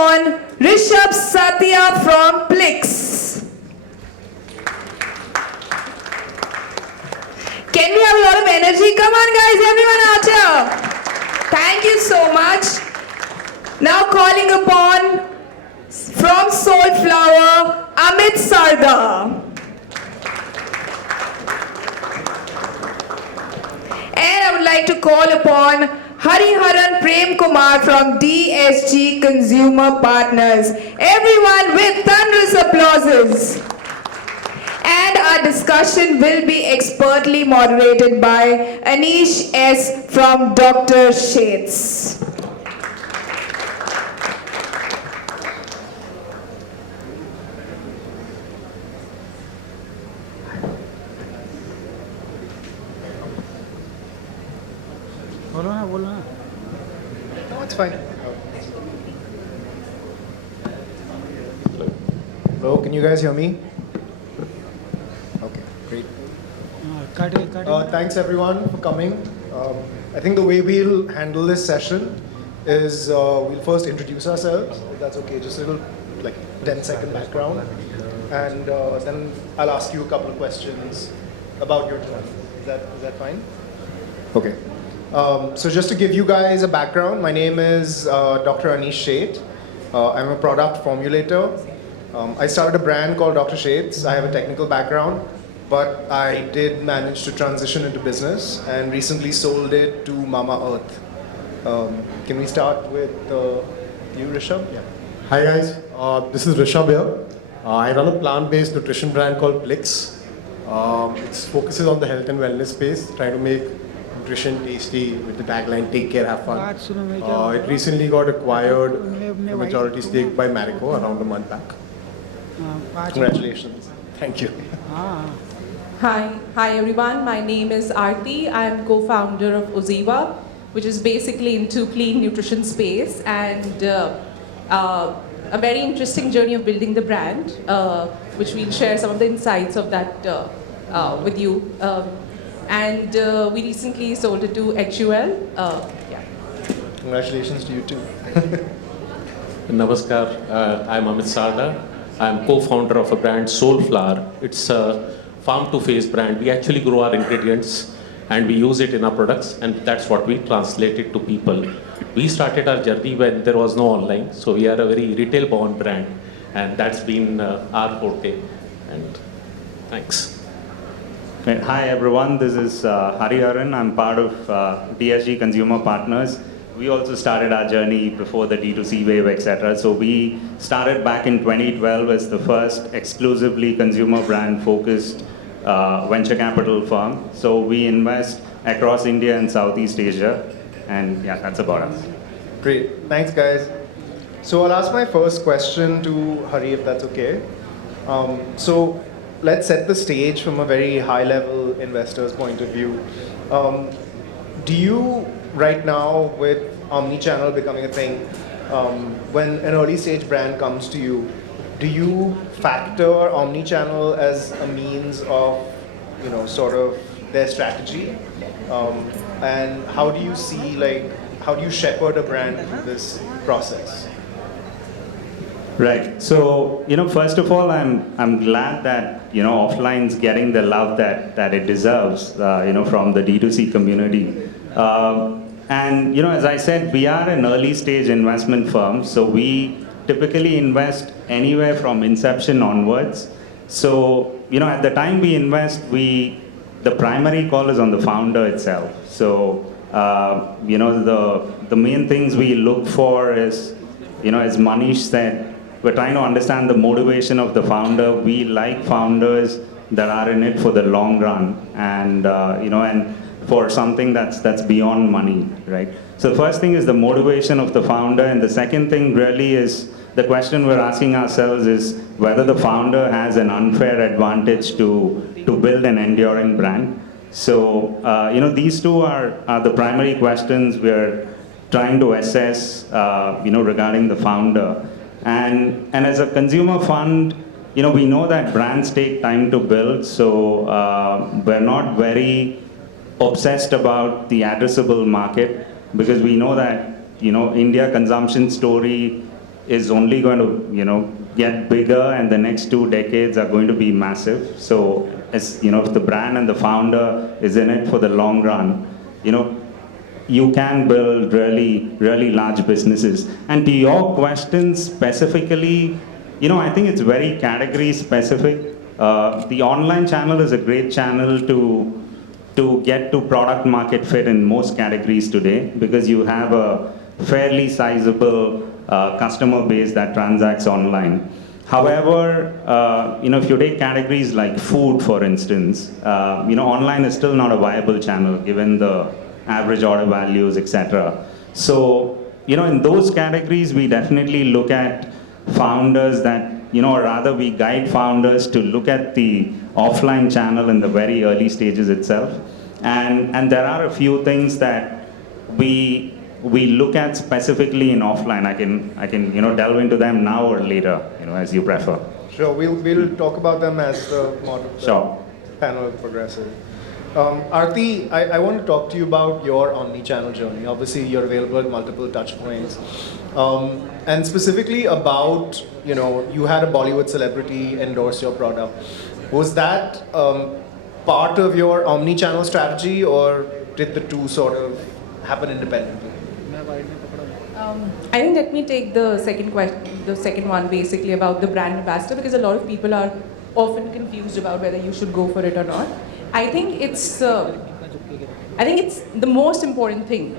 upon Rishubh Satiya from Plix. Can we have a lot of energy? Come on guys, everyone out here. Thank you so much. Now calling upon from Soulflower, Amit Sarda. And I would like to call upon Hariharan Prem from DSC Consumer Partners. Everyone with thunderous applauses. And our discussion will be expertly moderated by Aneesh S. from Dr. Sheth. No, it's fine. Hello, can you guys hear me? Okay, great. Thanks everyone for coming. I think the way we'll handle this session is we'll first introduce ourselves, if that's okay, just a little like 10-second background. And then I'll ask you a couple of questions about your turn. Is that fine? Okay. So just to give you guys a background, my name is Dr. Aneesh Sheth. I'm a product formulator. I started a brand called Dr. Sheth's. I have a technical background, but I did manage to transition into business and recently sold it to Mama Earth. Can we start with you, Rishubh? Yeah. Hi guys, this is Rishubh here. I run a plant-based nutrition brand called Plix. It focuses on the health and wellness space, trying to make nutrition tasty with the tagline "Take care, have fun." It recently got acquired a majority stake by Marico around a month back. Congratulations. Thank you. Hi everyone. My name is Aarti. I am co-founder of Oziva, which is basically into clean nutrition space, and a very interesting journey of building the brand, which we'll share some of the insights of that with you. And we recently sold it to HUL. Yeah. Congratulations to you too. Namaskar, I'm Amit Sarda. I'm co-founder of a brand, Soulflower. It's a farm-to-face brand. We actually grow our ingredients and we use it in our products, and that's what we translate it to people. We started our journey when there was no online, so we are a very retail-born brand, and that's been our forte. And thanks. Hi everyone, this is Hariharan. I'm part of DSC Consumer Partners. We also started our journey before the D2C wave, etc. So we started back in 2012 as the first exclusively consumer brand focused venture capital firm. So we invest across India and Southeast Asia. And yeah, that's about us. Great, thanks guys. So I'll ask my first question to Hari, if that's okay. So let's set the stage from a very high level investor's point of view. Do you, right now with Omnichannel becoming a thing, when an early stage brand comes to you, do you factor Omnichannel as a means of, sort of their strategy? And how do you see, how do you shepherd a brand through this process? Right. So, first of all, I'm glad that, offline's getting the love that it deserves, from the D2C community. And, as I said, we are an early stage investment firm, so we typically invest anywhere from inception onwards. So, at the time we invest, the primary call is on the founder itself. So, the main things we look for is, as Manish said, we're trying to understand the motivation of the founder. We like founders that are in it for the long run, and and for something that's beyond money, right? So the first thing is the motivation of the founder, and the second thing really is the question we're asking ourselves is whether the founder has an unfair advantage to build an enduring brand. So these two are the primary questions we're trying to assess, regarding the founder. And as a consumer fund, we know that brands take time to build, so we're not very obsessed about the addressable market, because we know that, India consumption story is only going to, get bigger, and the next 2 decades are going to be massive. So, as if the brand and the founder is in it for the long run, you can build really, really large businesses. And to your question specifically, I think it's very category specific. The online channel is a great channel to get to product market fit in most categories today, because you have a fairly sizable customer base that transacts online. However, if you take categories like food, for instance, online is still not a viable channel given the average order values, etc. So, in those categories, we definitely look at founders that, or rather we guide founders to look at the offline channel in the very early stages itself. And there are a few things that we look at specifically in offline. I can delve into them now or later, as you prefer. Sure, we'll talk about them as the panel progresses. Aarti, I want to talk to you about your omni-channel journey. Obviously, you're available at multiple touch points. And specifically about, you had a Bollywood celebrity endorse your product. Was that part of your omni-channel strategy, or did the two sort of happen independently? I think let me take the second one basically about the brand ambassador, because a lot of people are often confused about whether you should go for it or not. I think it's the most important thing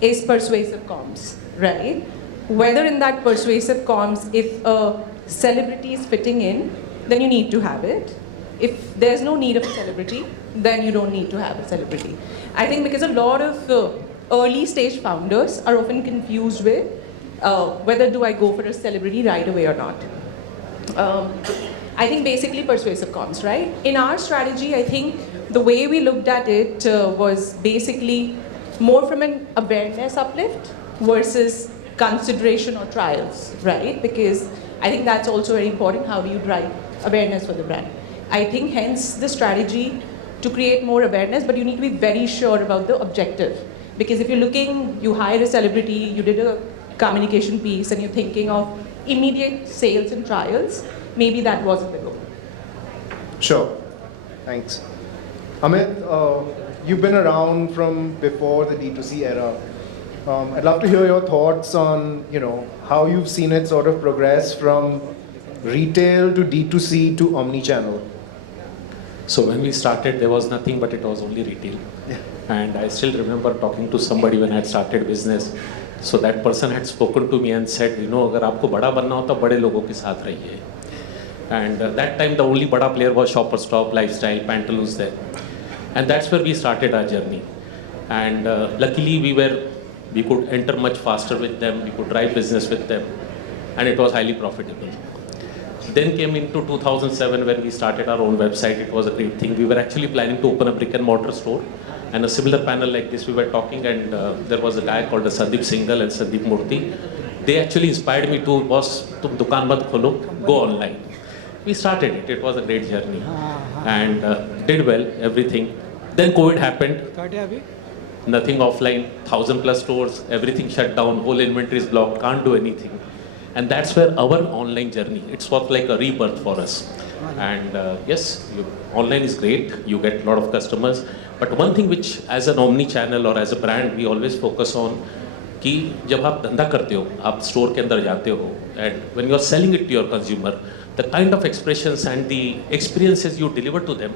is persuasive comms, right? Whether in that persuasive comms, if a celebrity is fitting in, then you need to have it. If there's no need of a celebrity, then you don't need to have a celebrity. I think because a lot of early stage founders are often confused with whether do I go for a celebrity right away or not. I think basically persuasive comms, right? In our strategy, I think the way we looked at it was basically more from an awareness uplift versus consideration or trials, right? Because I think that's also very important. How do you drive awareness for the brand? I think hence the strategy to create more awareness, but you need to be very sure about the objective. Because if you hire a celebrity, you did a communication piece, and you're thinking of immediate sales and trials, maybe that wasn't the goal. Sure, thanks. Amit, you've been around from before the D2C era. I'd love to hear your thoughts on, how you've seen it sort of progress from retail to D2C to omni-channel. So when we started, there was nothing, but it was only retail. Yeah. And I still remember talking to somebody when I had started business. So that person had spoken to me and said, अगर आपको बड़ा बनना हो तो बड़े लोगों के साथ रहिए. And that time the only bada player was Shopper Stop, Lifestyle, Pantaloons there. And that's where we started our journey. And luckily we could enter much faster with them, we could drive business with them, and it was highly profitable. Then came into 2007 when we started our own website. It was a great thing. We were actually planning to open a brick and mortar store, and a similar panel like this we were talking, and there was a guy called Sandeep Singhal and Sandeep Murthy. They actually inspired me to, boss, tum dukaan mat kholo, go online. We started it. It was a great journey, and did well, everything. Then COVID happened. Nothing offline, 1,000+ stores, everything shut down, whole inventory is blocked, can't do anything. And that's where our online journey, it's was like a rebirth for us. And yes, online is great, you get a lot of customers. But one thing which as an omni-channel or as a brand, we always focus on, कि जब आप धंधा करते हो, आप store के अंदर जाते हो, and when you are selling it to your consumer, the kind of expressions and the experiences you deliver to them,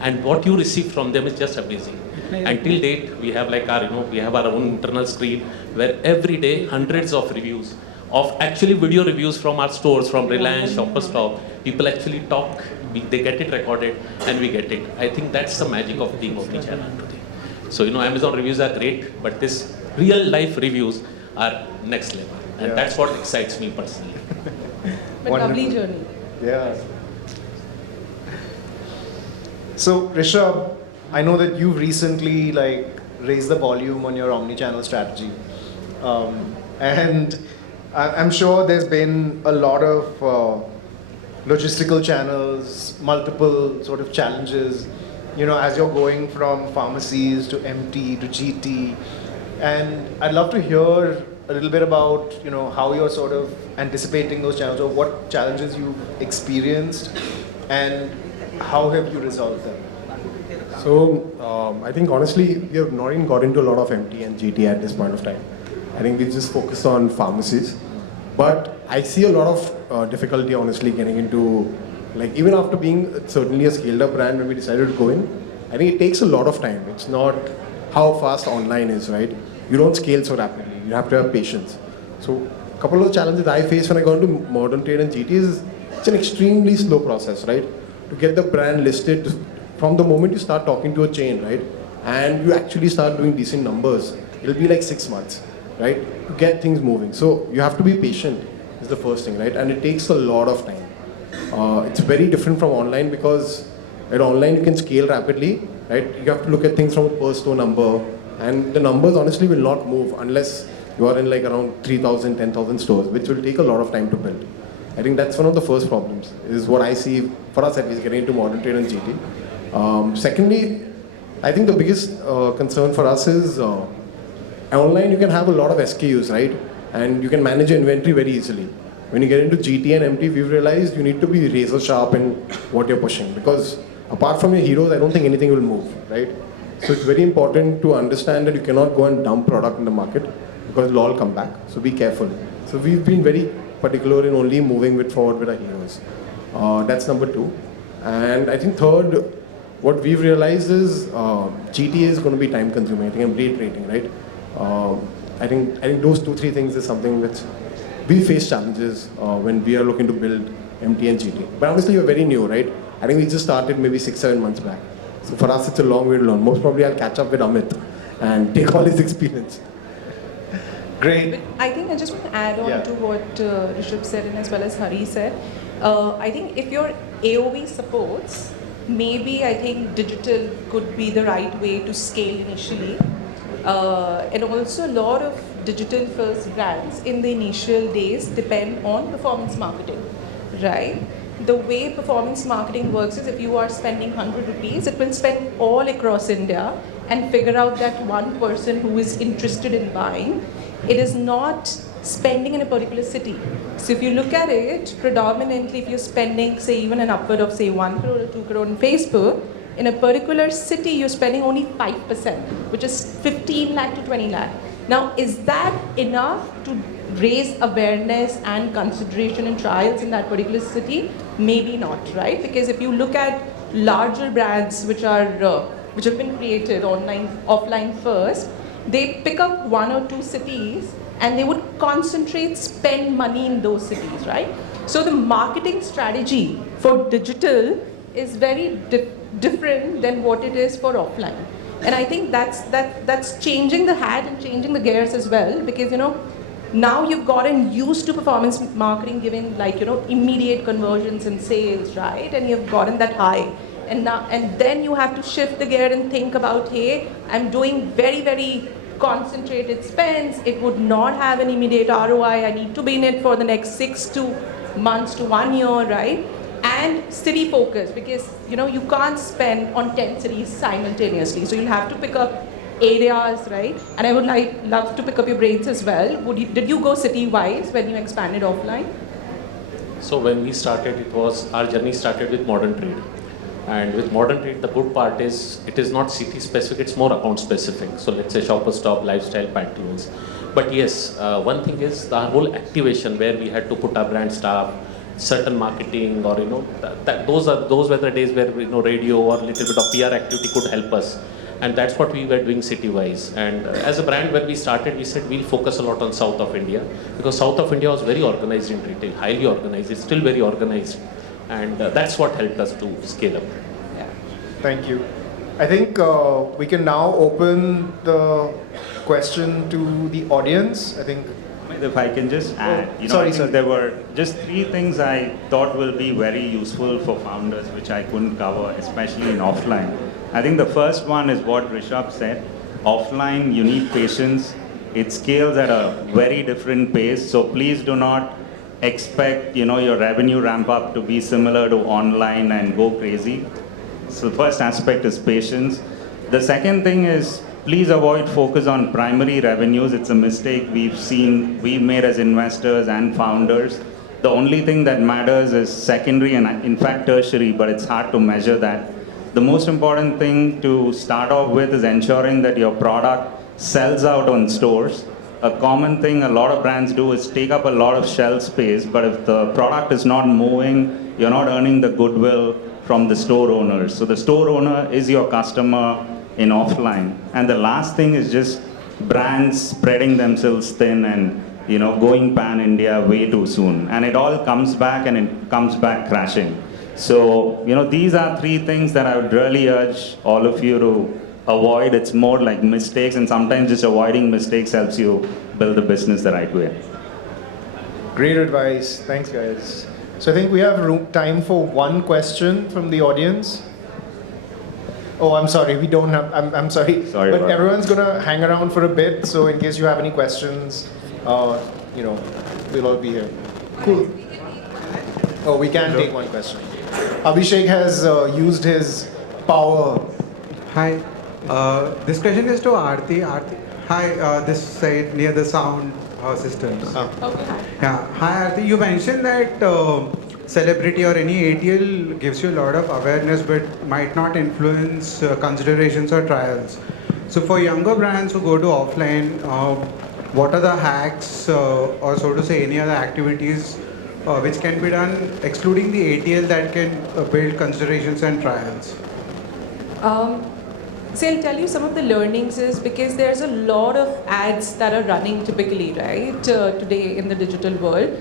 and what you receive from them is just amazing. Until date, we have like our, we have our own internal screen where every day hundreds of reviews of actually video reviews from our stores, from Reliance, Shopper Stop. People actually talk, they get it recorded, and we get it. I think that's the magic of being omnichannel today. So Amazon reviews are great, but this real life reviews are next level, and that's what excites me personally. But lovely journey. Yeah. So Rishabh, I know that you've recently raised the volume on your omni-channel strategy, and I'm sure there's been a lot of logistical channels, multiple sort of challenges, as you're going from pharmacies to MT to GT, and I'd love to hear a little bit about, you know, how you're sort of anticipating those challenges, or what challenges you've experienced, and how have you resolved them? So I think honestly, we have not even got into a lot of MT and GT at this point of time. I think we just focused on pharmacies. But I see a lot of difficulty, honestly, getting into, like, even after being certainly a scaled up brand when we decided to go in, I think it takes a lot of time. It's not how fast online is, right? You don't scale so rapidly. You have to have patience. So a couple of challenges I faced when I got into modern trade and GT is it's an extremely slow process, right? To get the brand listed from the moment you start talking to a chain, right? And you actually start doing decent numbers, it'll be like 6 months, right? To get things moving. So you have to be patient is the first thing, right? And it takes a lot of time. It's very different from online because at online you can scale rapidly, right? You have to look at things from a per store number, and the numbers honestly will not move unless you are in like around 3,000, 10,000 stores, which will take a lot of time to build. I think that's one of the first problems, is what I see, for us at least, getting into modern trade and GT. Secondly, I think the biggest concern for us is online you can have a lot of SKUs, right? And you can manage your inventory very easily. When you get into GT and MT, we've realized you need to be razor sharp in what you're pushing, because apart from your heroes, I don't think anything will move, right? So it's very important to understand that you cannot go and dump product in the market because it'll all come back. So be careful. So we've been very particular in only moving forward with our heroes. That's number 2. And I think third, what we've realized is GT is going to be time consuming. I think I'm reiterating, right? I think those 2-3 things is something which we face challenges when we are looking to build MT and GT. But honestly, we're very new, right? I think we just started maybe 6-7 months back. So for us, it's a long way to learn. Most probably I'll catch up with Amit and take all his experience. Great. But I think I just want to add on to what Rishubh said and as well as Hari said. I think if your AOV supports, maybe I think digital could be the right way to scale initially. And also a lot of digital first brands in the initial days depend on performance marketing, right? The way performance marketing works is if you are spending 100 rupees, it will spend all across India and figure out that one person who is interested in buying. It is not spending in a particular city. So if you look at it, predominantly if you're spending, say, even an upward of, say, 1 crore or 2 crore on Facebook, in a particular city, you're spending only 5%, which is 15 lakh to 20 lakh. Now, is that enough to raise awareness and consideration and trials in that particular city? Maybe not, right? Because if you look at larger brands which have been created online, offline first, they pick up 1 or 2 cities and they would concentrate, spend money in those cities, right? So the marketing strategy for digital is very different than what it is for offline. And I think that's changing the hat and changing the gears as well, because, you know, now you've gotten used to performance marketing giving, like, you know, immediate conversions and sales, right? And you've gotten that high. And then you have to shift the gear and think about, hey, I'm doing very, very concentrated spends. It would not have an immediate ROI. I need to be in it for the next 6 months to 1 year, right? And city focus, because, you know, you can't spend on 10 cities simultaneously. So you'll have to pick up areas, right? And I would love to pick up your brains as well. Did you go city-wise when you expanded offline? So when we started, our journey started with modern trade. And with modern trade, the good part is it is not city specific, it's more account specific. So let's say Shopper Stop, Lifestyle, Pantaloons. But yes, one thing is the whole activation where we had to put our brand staff, certain marketing, or, you know, those were the days where, you know, radio or a little bit of PR activity could help us. And that's what we were doing city-wise. And as a brand, when we started, we said we'll focus a lot on South of India, because South of India was very organized in retail, highly organized. It's still very organized. And that's what helped us to scale up. Yeah. Thank you. I think we can now open the question to the audience. I think. If I can just add, Sorry, I think there were just 3 things I thought will be very useful for founders, which I couldn't cover, especially in offline. I think the first one is what Rishubh said. Offline, you need patience. It scales at a very different pace. So please do not expect, your revenue ramp up to be similar to online and go crazy. So the first aspect is patience. The second thing is, please avoid focus on primary revenues. It's a mistake we've made as investors and founders. The only thing that matters is secondary and in fact tertiary, but it's hard to measure that. The most important thing to start off with is ensuring that your product sells out on stores. A common thing a lot of brands do is take up a lot of shelf space, but if the product is not moving, you're not earning the goodwill from the store owners. So the store owner is your customer in offline. And the last thing is just brands spreading themselves thin and going pan-India way too soon. And it all comes back and it comes back crashing. So, these are three things that I would really urge all of you to avoid. It's more like mistakes, and sometimes just avoiding mistakes helps you build the business the right way. Great advice. Thanks, guys. So I think we have time for one question from the audience. Oh, I'm sorry, we don't have, I'm sorry. Sorry but about everyone's gonna hang around for a bit, so in case you have any questions, we'll all be here. Cool. Oh, we can take one question. Abhishek has used his power. Hi, this question is to Aarti. Hi, this side near the sound systems. Okay. Yeah, hi Aarti. You mentioned that celebrity or any ATL gives you a lot of awareness, but might not influence considerations or trials. So for younger brands who go to offline, what are the hacks or so to say any other activities which can be done excluding the ATL that can build considerations and trials? So I'll tell you some of the learnings is because there's a lot of ads that are running typically, right, today in the digital world.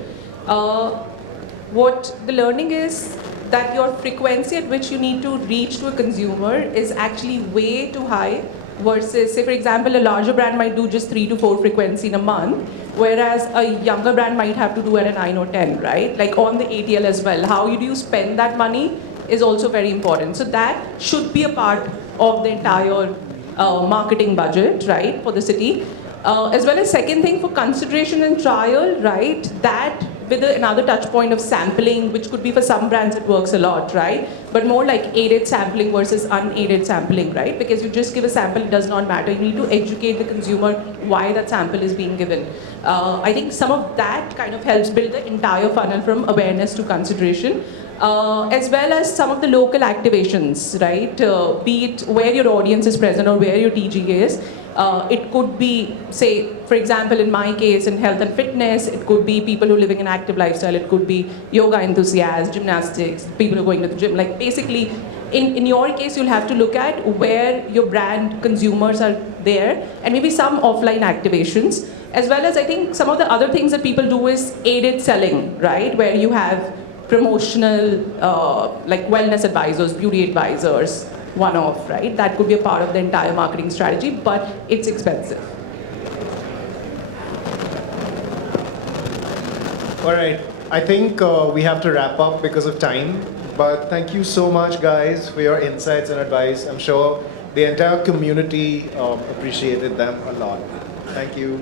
What the learning is that your frequency at which you need to reach to a consumer is actually way too high versus, say for example, a larger brand might do just 3 to 4 frequency in a month, whereas a younger brand might have to do at a 9 or 10, right? Like on the ATL as well. How do you spend that money is also very important. So that should be a part of the entire marketing budget, right, for the city. As well as second thing for consideration and trial, right, that with another touch point of sampling, which could be for some brands it works a lot, right? But more like aided sampling versus unaided sampling, right? Because you just give a sample, it does not matter. You need to educate the consumer why that sample is being given. I think some of that kind of helps build the entire funnel from awareness to consideration. As well as some of the local activations, right? Be it where your audience is present or where your TG is. It could be, say, for example, in my case, in health and fitness, it could be people who are living an active lifestyle, it could be yoga enthusiasts, gymnastics, people who are going to the gym. Like basically, in your case, you'll have to look at where your brand consumers are there and maybe some offline activations. As well as I think some of the other things that people do is aided selling, right? Where you have promotional, like wellness advisors, beauty advisors, one-off, right? That could be a part of the entire marketing strategy, but it's expensive. All right, I think we have to wrap up because of time, but thank you so much guys for your insights and advice. I'm sure the entire community appreciated them a lot. Thank you.